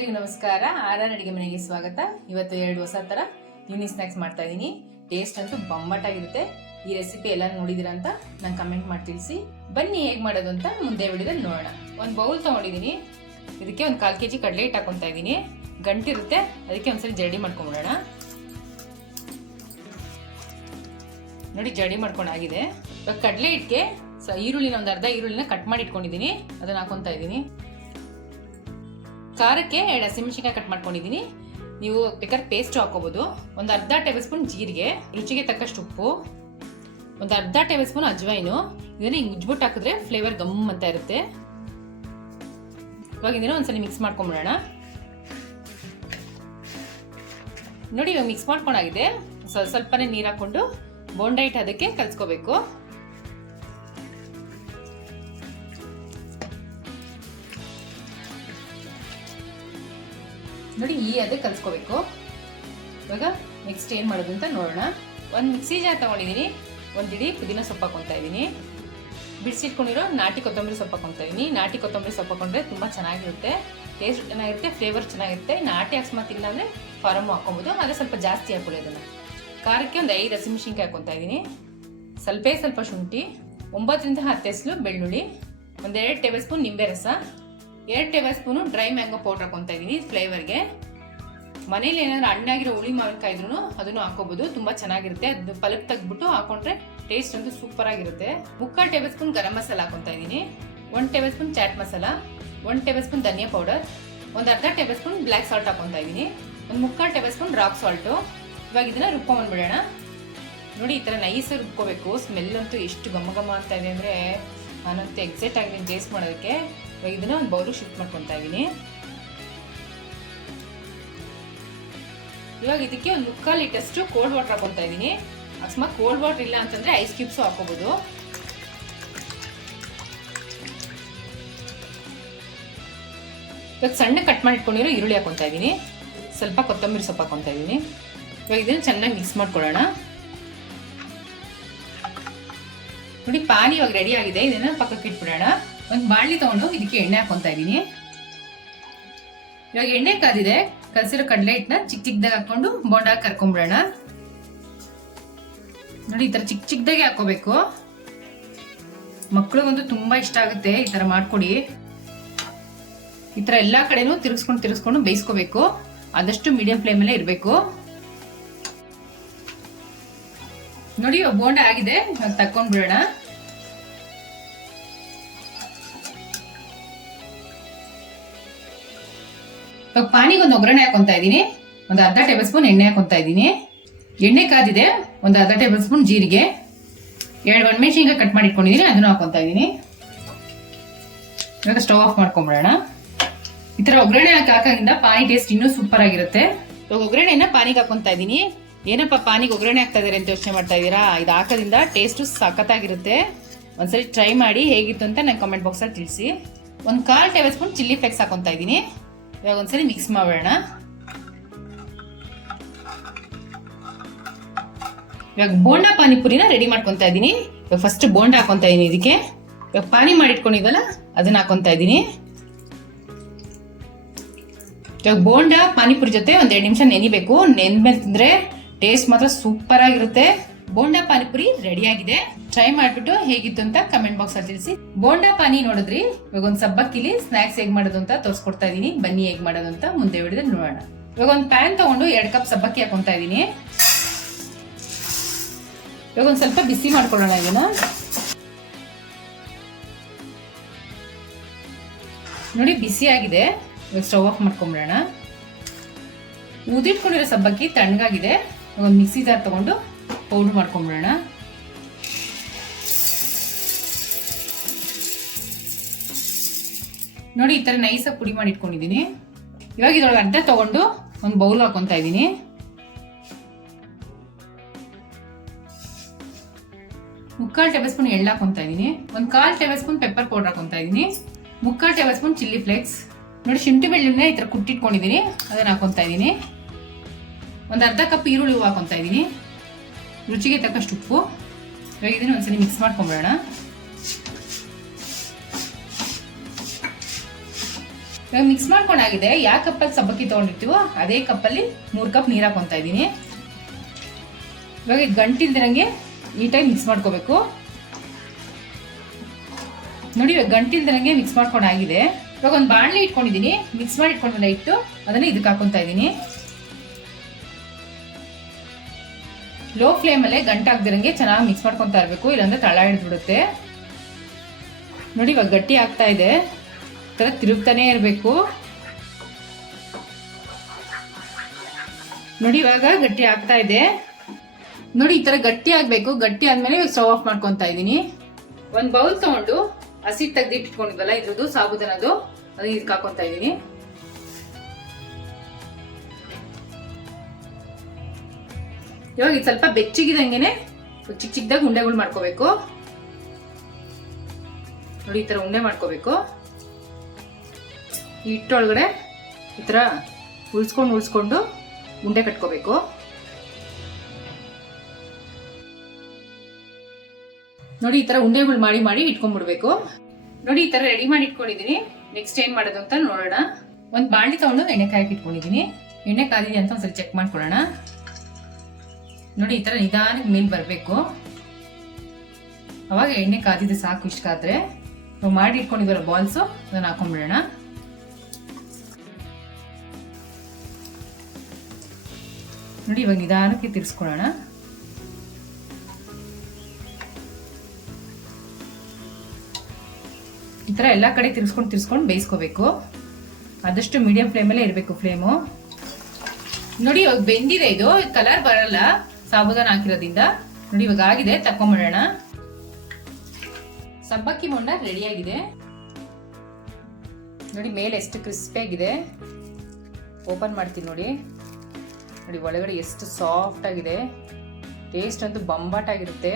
ಎಲ್ರಿಗೂ ನಮಸ್ಕಾರ. ಆರ್ಯನ್ ಅಡಿಗೆ ಮನೆಗೆ ಸ್ವಾಗತ. ಇವತ್ತು 2 ಹೊಸ ತರ ಯೂನಿಕ್ ಸ್ನಾಕ್ಸ್ ಮಾಡ್ತಾ ಇದೀನಿ. ಟೇಸ್ಟ್ ಅಂತೂ ಬೊಂಬಾಟಾಗಿರುತ್ತೆ. ಈ ರೆಸಿಪಿ ಎಲ್ಲ ನೋಡಿದಿರಾ ಅಂತ ನಂಗೆ ಕಮೆಂಟ್ ಮಾಡಿ ತಿಳಿಸಿ. ಬನ್ನಿ ಹೇಗೆ ಮಾಡೋದು ಅಂತ ಮುಂದೆ ವಿಡಿಯೋದಲ್ಲಿ ನೋಡೋಣ. ಒಂದು ಬೌಲ್ ತಗೊಂಡಿದ್ದೀನಿ. ಇದಕ್ಕೆ ಒಂದು 1/4 kg ಕಡಲೆ ಹಿಟ್ಟು ಹಾಕೊಂತಾ ಇದ್ದೀನಿ. ಗಂಟಿರುತ್ತೆ, ಅದಕ್ಕೆ ಒಂದ್ಸರಿ ಜರಡಿ ಮಾಡ್ಕೊಂಡ್ಬಿಡೋಣ. ನೋಡಿ ಜರಡಿ ಮಾಡ್ಕೊಂಡಾಗಿದೆ. ಇವಾಗ ಕಡಲೆ ಹಿಟ್ಟಿಗೆ ಈರುಳ್ಳಿನ ಒಂದು ಅರ್ಧ ಈರುಳ್ಳಿನ ಕಟ್ ಮಾಡಿ ಇಟ್ಕೊಂಡಿದ್ದೀನಿ, ಅದನ್ನ ಹಾಕೊಂತಾ ಇದ್ದೀನಿ. ಖಾರಕ್ಕೆ 2 ಹಸಿಮೆಣಸಿನಕಾಯಿ ಕಟ್ ಮಾಡ್ಕೊಂಡಿದ್ದೀನಿ. ನೀವು ಬೇಕಾದ್ರೆ ಪೇಸ್ಟ್ ಹಾಕೋಬಹುದು. ಒಂದು ಅರ್ಧ ಟೇಬಲ್ ಸ್ಪೂನ್ ಜೀರಿಗೆ, ರುಚಿಗೆ ತಕ್ಕಷ್ಟು ಉಪ್ಪು, ಒಂದು ಅರ್ಧ ಟೇಬಲ್ ಸ್ಪೂನ್ ಅಜ್ವೈನು. ಇದನ್ನ ಹಿಂಗೆ ಉಜ್ಬಿಟ್ಟು ಹಾಕಿದ್ರೆ ಫ್ಲೇವರ್ ಗಮ್ ಅಂತ ಇರುತ್ತೆ. ಇವಾಗ ಇದನ್ನ ಒಂದ್ಸಲ ಮಿಕ್ಸ್ ಮಾಡ್ಕೊಂಡ್ಬಿಡೋಣ. ನೋಡಿ ಇವಾಗ ಮಿಕ್ಸ್ ಮಾಡ್ಕೊಂಡಾಗಿದೆ. ಸ್ವಲ್ಪನೇ ನೀರು ಹಾಕೊಂಡು ಬೋಂಡಾ ಹಿಟ್ಟು ಅದಕ್ಕೆ ಕಲ್ಸ್ಕೋಬೇಕು. ನೋಡಿ ಈ ಅದೇ ಕಲ್ಸ್ಕೋಬೇಕು. ಇವಾಗ ನೆಕ್ಸ್ಟ್ ಏನ್ ಮಾಡೋದು ಅಂತ ನೋಡೋಣ. ಒಂದು ಮಿಕ್ಸಿ ಜಾರ್ ತಗೊಂಡಿದ್ದೀನಿ. ಒಂದು ಇಡೀ ಪುದೀನ ಸೊಪ್ಪು ಹಾಕೊಂತಾ ಇದ್ದೀನಿ. ಬಿಡಿಸಿಟ್ಕೊಂಡಿರೋ ನಾಟಿ ಕೊತ್ತಂಬರಿ ಸೊಪ್ಪು ಹಾಕೊಂತಾ ಇದ್ದೀನಿ. ನಾಟಿ ಕೊತ್ತಂಬರಿ ಸೊಪ್ಪು ಹಾಕೊಂಡ್ರೆ ತುಂಬಾ ಚೆನ್ನಾಗಿರುತ್ತೆ, ಟೇಸ್ಟ್ ಚೆನ್ನಾಗಿರುತ್ತೆ, ಫ್ಲೇವರ್ ಚೆನ್ನಾಗಿರುತ್ತೆ. ನಾಟಿ ಅಕಸ್ಮಾತ್ ಇಲ್ಲ ಅಂದ್ರೆ ಫಾರಮ್ ಹಾಕೊಬಹುದು, ಆದರೆ ಸ್ವಲ್ಪ ಜಾಸ್ತಿ ಹಾಕೊಳ್ಳಿ ಅದನ್ನ. ಖಾರಕ್ಕೆ ಒಂದು 5 ಹಸಿಮೆಣಸಿನಕಾಯಿ ಹಾಕೊಂತಾ ಇದ್ದೀನಿ. ಸ್ವಲ್ಪ ಶುಂಠಿ, 9 ರಿಂದ 10 ಎಸಳು ಬೆಳ್ಳುಳ್ಳಿ, ಒಂದು 2 ಟೇಬಲ್ ಸ್ಪೂನ್ ನಿಂಬೆ ರಸ, 2 table spoon dry mango powder ಹಾಕೊಂತಾ ಇದ್ದೀನಿ ಫ್ಲೇವರ್ಗೆ. ಮನೇಲಿ ಏನಾದ್ರು ಹಣ್ಣಾಗಿರೋ ಹುಳಿ ಮಾವಿನಕಾಯಿ ಇದ್ರೂ ಅದನ್ನು ಹಾಕೋಬಹುದು, ತುಂಬಾ ಚೆನ್ನಾಗಿರುತ್ತೆ. ಅದು ಪಲಕ್ ತೆಗ್ದ್ಬಿಟ್ಟು ಹಾಕೊಂಡ್ರೆ ಟೇಸ್ಟ್ ಅಂತೂ ಸೂಪರ್ ಆಗಿರುತ್ತೆ. 3/4 ಟೇಬಲ್ ಸ್ಪೂನ್ ಗರಂ ಮಸಾಲ ಹಾಕೊಂತಾ ಇದ್ದೀನಿ. 1 table spoon chaat masala, 1 table spoon ಧನಿಯಾ ಪೌಡರ್, ಒಂದು ಅರ್ಧ ಟೇಬಲ್ ಸ್ಪೂನ್ ಬ್ಲ್ಯಾಕ್ ಸಾಲ್ಟ್ ಹಾಕೊಂತಾ ಇದ್ದೀನಿ, ಒಂದು 3/4 ಟೇಬಲ್ ಸ್ಪೂನ್ ರಾಕ್ ಸಾಲ್ಟು. ಇವಾಗ ಇದನ್ನ ರುಬ್ಕೊಂಡ್ಬಿಡೋಣ. ನೋಡಿ ಈ ತರ ನೈಸ್ ರುಬ್ಕೋಬೇಕು. ಸ್ಮೆಲ್ ಅಂತೂ ಎಷ್ಟು ಘಮ ಅಂತ ಇದೆ ಅಂದ್ರೆ ನಾನಂತೂ ಎಕ್ಸೈಟ್ ಆಗಿದ್ದೀನಿ ಟೇಸ್ಟ್ ಮಾಡೋದಕ್ಕೆ. ಇವಾಗ ಇದನ್ನ ಒಂದು ಬೌಲ್ ಶಿಫ್ಟ್ ಮಾಡ್ಕೊತಾ ಇದ್ದೀನಿ. ಇವಾಗ ಇದಕ್ಕೆ ಒಂದು 3/4 ಲೀಟರ್ಷ್ಟು ಕೋಲ್ಡ್ ವಾಟರ್ ಹಾಕೊಂತಾ ಇದ್ದೀನಿ. ಅಕಸ್ಮಾತ್ ಕೋಲ್ಡ್ ವಾಟರ್ ಇಲ್ಲ ಅಂತಂದ್ರೆ ಐಸ್ ಕ್ಯೂಬ್ಸ್ ಹಾಕೋಬಹುದು. ಇವಾಗ ಸಣ್ಣ ಕಟ್ ಮಾಡಿ ಇಟ್ಕೊಂಡಿರೋ ಈರುಳ್ಳಿ ಹಾಕೊಂತಾ ಇದ್ದೀನಿ. ಸ್ವಲ್ಪ ಕೊತ್ತಂಬರಿ ಸೊಪ್ಪು ಹಾಕೊಂತಾ ಇದ್ದೀನಿ. ಇವಾಗ ಇದನ್ನ ಚೆನ್ನಾಗಿ ಮಿಕ್ಸ್ ಮಾಡ್ಕೊಳ್ಳೋಣ. ನೋಡಿ ಪಾನಿ ಇವಾಗ ರೆಡಿ ಆಗಿದೆ. ಇದನ್ನ ಪಕ್ಕಕ್ಕೆ ಇಟ್ಬಿಡೋಣ. ಒಂದು ಬಾಣಲಿ ತಗೊಂಡು ಇದಕ್ಕೆ ಎಣ್ಣೆ ಹಾಕೊಂತಾ ಇದ್ದೀನಿ. ಇವಾಗ ಎಣ್ಣೆ ಕಾದಿದೆ. ಕಲಸಿರೋ ಕಡಲೆ ಹಿಟ್ಟನ್ನ ಚಿಕ್ಕದಾಗಿ ಹಾಕೊಂಡು ಬೋಂಡಾ ಕರ್ಕೊಂಡ್ಬಿಡೋಣ. ನೋಡಿ ಈ ತರ ಚಿಕ್ಕದಾಗೆ ಹಾಕೋಬೇಕು. ಮಕ್ಳಿಗಂತೂ ತುಂಬಾ ಇಷ್ಟ ಆಗುತ್ತೆ. ಈ ತರ ಮಾಡ್ಕೊಡಿ. ಈ ತರ ಎಲ್ಲಾ ಕಡೆನೂ ತಿರ್ಗಿಸ್ಕೊಂಡು ಬೇಯಿಸ್ಕೋಬೇಕು. ಆದಷ್ಟು ಮೀಡಿಯಂ ಫ್ಲೇಮ್ ಅಲ್ಲೇ ಇರಬೇಕು. ನೋಡಿ ಬೋಂಡಾ ಆಗಿದೆ, ತಕೊಂಡ್ಬಿಡೋಣ. ಇವಾಗ ಪಾನಿಗೆ ಒಂದು ಒಗ್ಗರಣೆ ಹಾಕೊಂತಾ ಇದ್ದೀನಿ. ಒಂದು ಅರ್ಧ ಟೇಬಲ್ ಸ್ಪೂನ್ ಎಣ್ಣೆ ಹಾಕೊಂತಾ ಇದ್ದೀನಿ. ಎಣ್ಣೆ ಕಾದಿದೆ. ಒಂದು ಅರ್ಧ ಟೇಬಲ್ ಸ್ಪೂನ್ ಜೀರಿಗೆ, 2 ಒಣಮೆಣಸಿನಕಾಯಿ ಕಟ್ ಮಾಡಿ ಇಟ್ಕೊಂಡಿದ್ದೀನಿ, ಅದನ್ನು ಹಾಕೊಂತಾ ಇದ್ದೀನಿ. ಇವಾಗ ಸ್ಟವ್ ಆಫ್ ಮಾಡ್ಕೊಂಡ್ಬಿಡೋಣ. ಈ ತರ ಒಗ್ಗರಣೆ ಹಾಕೋದ್ರಿಂದ ಪಾನಿ ಟೇಸ್ಟ್ ಇನ್ನೂ ಸೂಪರ್ ಆಗಿರುತ್ತೆ. ಇವಾಗ ಒಗ್ಗರಣೆನ ಪಾನಿಗೆ ಹಾಕೊಂತಾ ಇದ್ದೀನಿ. ಏನಪ್ಪ ಪಾನಿಗೆ ಒಗ್ಗರಣೆ ಹಾಕ್ತಾ ಇದಾರೆ ಅಂತ ಯೋಚನೆ ಮಾಡ್ತಾ ಇದ್ದೀರಾ? ಇದು ಹಾಕೋದ್ರಿಂದ ಟೇಸ್ಟ್ ಸಖತ್ತಾಗಿರುತ್ತೆ. ಒಂದ್ಸರಿ ಟ್ರೈ ಮಾಡಿ ಹೇಗಿತ್ತು ಅಂತ ನಂಗೆ ಕಮೆಂಟ್ ಬಾಕ್ಸ್ ಅಲ್ಲಿ ತಿಳಿಸಿ. ಒಂದು 1/4 ಟೇಬಲ್ ಸ್ಪೂನ್ ಚಿಲ್ಲಿ ಫ್ಲೇಕ್ಸ್ ಹಾಕೊಂತಾ ಇದ್ದೀನಿ. ಇವಾಗ ಒಂದ್ಸರಿ ಮಿಕ್ಸ್ ಮಾಡೋಣ. ಇವಾಗ ಬೋಂಡಾ ಪಾನಿಪುರಿನ ರೆಡಿ ಮಾಡ್ಕೊಂತಾ ಇದ್ದೀನಿ. ಇವಾಗ ಫಸ್ಟ್ ಬೋಂಡಾ ಹಾಕೊಂತಾ ಇದ್ದೀನಿ. ಇದಕ್ಕೆ ಇವಾಗ ಪಾನಿ ಮಾಡಿಟ್ಕೊಂಡಿದ್ವಲ್ಲ ಅದನ್ನ ಹಾಕೊಂತಾ ಇದ್ದೀನಿ. ಇವಾಗ ಬೋಂಡಾ ಪಾನಿಪುರಿ ಜೊತೆ ಒಂದ್ 2 ನಿಮಿಷ ನೆನಿಬೇಕು. ನೆನ್ಮೇಲೆ ತಿಂದ್ರೆ ಟೇಸ್ಟ್ ಮಾತ್ರ ಸೂಪರ್ ಆಗಿರುತ್ತೆ. ಬೋಂಡಾ ಪಾನಿಪುರಿ ರೆಡಿ ಆಗಿದೆ. ಟ್ರೈ ಮಾಡ್ಬಿಟ್ಟು ಹೇಗಿತ್ತು ಅಂತ ಕಮೆಂಟ್ ಬಾಕ್ಸ್ ಅಲ್ಲಿ ತಿಳಿಸಿ. ಬೋಂಡಾ ಪಾನಿ ನೋಡಿದ್ರಿ. ಇವಾಗ ಒಂದು ಸಬ್ಬಕ್ಕಿಲಿ ಸ್ನಾಕ್ಸ್ ಹೇಗ್ ಮಾಡೋದು ಅಂತ ತೋರಿಸ್ಕೊಡ್ತಾ ಇದೀನಿ. ಬನ್ನಿ ಹೇಗ್ ಮಾಡೋದು ಅಂತ ಮುಂದೆ ವಿಡಿಯೋದಲ್ಲಿ ನೋಡೋಣ. ಇವಾಗ ಒಂದು ಪ್ಯಾನ್ ತಗೊಂಡು 2 ಕಪ್ ಸಬ್ಬಕ್ಕಿ ಹಾಕೊಂತಾ ಇದೀನಿ. ಇವಾಗ ಒಂದ್ ಸ್ವಲ್ಪ ಬಿಸಿ ಮಾಡ್ಕೊಳ್ಳೋಣ ಇದನ್ನ. ನೋಡಿ ಬಿಸಿ ಆಗಿದೆ. ಇವಾಗ ಸ್ಟವ್ ಆಫ್ ಮಾಡ್ಕೊಂಡ್ಬಿಡೋಣ. ಊದಿಟ್ಕೊಂಡಿರೋ ಸಬ್ಬಕ್ಕಿ ತಣ್ಣಗಾಗಿದೆ. ಒಂದು ಮಿಕ್ಸಿ ಜಾರ್ ತಗೊಂಡು ಪೌಡರ್ ಮಾಡ್ಕೊಂಡ್ಬಿಡೋಣ. ನೋಡಿ ಈ ತರ ನೈಸಾಗಿ ಪುಡಿ ಮಾಡಿ ಇಟ್ಕೊಂಡಿದ್ದೀನಿ. ಇವಾಗ ಇದ್ರೊಳಗೆ ಅರ್ಧ ತಗೊಂಡು ಒಂದು ಬೌಲ್ ಹಾಕೊಂತಾ ಇದ್ದೀನಿ. ಮುಕ್ಕಾಲು ಟೇಬಲ್ ಸ್ಪೂನ್ ಎಳ್ಳು ಹಾಕೊಂತಾ ಇದ್ದೀನಿ. ಒಂದು 1/4 ಟೇಬಲ್ ಸ್ಪೂನ್ ಪೆಪ್ಪರ್ ಪೌಡರ್ ಹಾಕೊಂತಾ ಇದ್ದೀನಿ. 3/4 ಟೇಬಲ್ ಸ್ಪೂನ್ ಚಿಲ್ಲಿ ಫ್ಲೇಕ್ಸ್. ನೋಡಿ ಶುಂಠಿ ಬೆಳ್ಳುಳ್ಳಿನ ಈ ತರ ಕುಟ್ಟಿಟ್ಕೊಂಡಿದ್ದೀನಿ, ಅದನ್ನ ಹಾಕೊಂತಾ ಇದ್ದೀನಿ. ಒಂದು ಅರ್ಧ ಕಪ್ ಈರುಳ್ಳಿ ಹೂವು ಹಾಕೊಂತಾ ಇದ್ದೀನಿ. ರುಚಿಗೆ ತಕ್ಕಷ್ಟು ಉಪ್ಪು. ಇವಾಗ ಇದನ್ನ ಒಂದ್ಸರಿ ಮಿಕ್ಸ್ ಮಾಡ್ಕೊಂಡ್ಬಿಡೋಣ. ಇವಾಗ ಮಿಕ್ಸ್ ಮಾಡ್ಕೊಂಡಾಗಿದೆ. ಯಾವ ಕಪ್ಪಲ್ಲಿ ಸಬ್ಬಕ್ಕಿ ತೊಗೊಂಡಿರ್ತೀವೋ ಅದೇ ಕಪ್ಪಲ್ಲಿ 3 ಕಪ್ ನೀರು ಹಾಕೊತಾ ಇದ್ದೀನಿ. ಇವಾಗ ಇದು ಗಂಟಿಲ್ದಿರಂಗೆ ನೀಟಾಗಿ ಮಿಕ್ಸ್ ಮಾಡ್ಕೋಬೇಕು. ನೋಡಿ ಇವಾಗ ಗಂಟಿಲ್ದಿರಂಗೆ ಮಿಕ್ಸ್ ಮಾಡ್ಕೊಂಡಾಗಿದೆ. ಇವಾಗ ಒಂದು ಬಾಣಲೆ ಇಟ್ಕೊಂಡಿದ್ದೀನಿ, ಮಿಕ್ಸ್ ಮಾಡಿ ಇಟ್ಕೊಂಡು ಇಟ್ಟು ಅದನ್ನು ಇದಕ್ಕೆ ಹಾಕೊತಾ ಇದ್ದೀನಿ. ಲೋ ಫ್ಲೇಮಲ್ಲೇ ಗಂಟಾಗ್ದಿರಂಗೆ ಚೆನ್ನಾಗಿ ಮಿಕ್ಸ್ ಮಾಡ್ಕೊತಾ ಇರಬೇಕು, ಇಲ್ಲಾಂದ್ರೆ ತಳ ಹಿಡಿದ್ಬಿಡುತ್ತೆ. ನೋಡಿ ಇವಾಗ ಗಟ್ಟಿ ಆಗ್ತಾ ಇದೆ, ಈ ಥರ ತಿರುಗ್ತಾನೆ ಇರಬೇಕು. ನೋಡಿ ಇವಾಗ ಗಟ್ಟಿ ಆಗ್ತಾ ಇದೆ. ನೋಡಿ ಈ ಥರ ಗಟ್ಟಿ ಆಗಬೇಕು. ಗಟ್ಟಿ ಆದ್ಮೇಲೆ ಸ್ಟವ್ ಆಫ್ ಮಾಡ್ಕೊತಾ ಇದ್ದೀನಿ. ಒಂದು ಬೌಲ್ ತಗೊಂಡು ಹಸಿಟ್ಟು ತೆಗ್ದಿಟ್ಕೊಂಡಿದ್ವಲ್ಲ ಇದ್ರದ್ದು ಸಾಬೂದನದು, ಅದನ್ನ ಇದಕ್ಕೆ ಹಾಕೊತಾ ಇದ್ದೀನಿ. ಇವಾಗ ಇದು ಸ್ವಲ್ಪ ಬೆಚ್ಚಗಿದಂಗೆನೆ ಚಿಕ್ಕ ಚಿಕ್ಕದಾಗಿ ಉಂಡೆಗಳು ಮಾಡ್ಕೋಬೇಕು. ನೋಡಿ ಈ ತರ ಉಂಡೆ ಮಾಡ್ಕೋಬೇಕು. ಈ ಹಿಟ್ಟೊಳಗಡೆ ಈ ತರ ಉಳ್ಸ್ಕೊಂಡು ಉಂಡೆ ಕಟ್ಕೋಬೇಕು. ನೋಡಿ ಈ ತರ ಉಂಡೆಗಳು ಮಾಡಿ ಇಟ್ಕೊಂಡ್ಬಿಡ್ಬೇಕು. ನೋಡಿ ಈ ತರ ರೆಡಿ ಮಾಡಿ ಇಟ್ಕೊಂಡಿದೀನಿ. ನೆಕ್ಸ್ಟ್ ಏನ್ ಮಾಡೋದು ಅಂತ ನೋಡೋಣ. ಒಂದ್ ಬಾಂಡ್ಲಿ ತಗೊಂಡು ಎಣ್ಣೆ ಕಾಯಕ್ಕೆ ಇಟ್ಕೊಂಡಿದೀನಿ. ಎಣ್ಣೆ ಕಾದಿದೆ ಅಂತ ಒಂದ್ಸಲ ಚೆಕ್ ಮಾಡ್ಕೊಳ್ಳೋಣ. ನೋಡಿ ಈ ತರ ನಿಧಾನಕ್ಕೆ ಮೇಲ್ ಬರಬೇಕು. ಅವಾಗ ಎಣ್ಣೆ ಕಾದಿದೆ ಸಾಕು. ಇಷ್ಟಾದ್ರೆ ನಾವು ಮಾಡಿ ಇಟ್ಕೊಂಡಿರೋ ಬಾಲ್ಸು ಅದನ್ನ ಹಾಕೊಂಡ್ಬಿಡೋಣ. ನೋಡಿ ಇವಾಗ ನಿಧಾನಕ್ಕೆ ತಿರ್ಸ್ಕೊಳ್ಳೋಣ. ಈ ತರ ಎಲ್ಲಾ ಕಡೆ ತಿರ್ಸ್ಕೊಂಡು ಬೇಯಿಸ್ಕೋಬೇಕು. ಆದಷ್ಟು ಮೀಡಿಯಂ ಫ್ಲೇಮಲ್ಲೇ ಇರಬೇಕು ಫ್ಲೇಮು. ನೋಡಿ ಇವಾಗ ಬೆಂದಿದೆ. ಇದು ಕಲರ್ ಬರಲ್ಲ ಸಾಬೂದಾನ ಹಾಕಿರೋದ್ರಿಂದ. ನೋಡಿ ಇವಾಗ ಆಗಿದೆ, ತಕೊಂಡ್ಬಿಡೋಣ. ಸಬ್ಬಕ್ಕಿ ಮೊಂಡ ರೆಡಿ ಆಗಿದೆ. ನೋಡಿ ಮೇಲೆ ಎಷ್ಟು ಕ್ರಿಸ್ಪಿ ಆಗಿದೆ. ಓಪನ್ ಮಾಡ್ತೀನಿ ನೋಡಿ. ನೋಡಿ ಒಳಗಡೆ ಎಷ್ಟು ಸಾಫ್ಟ್ ಆಗಿದೆ. ಟೇಸ್ಟ್ ಅಂತೂ ಬಂಬಾಟ್ ಆಗಿರುತ್ತೆ.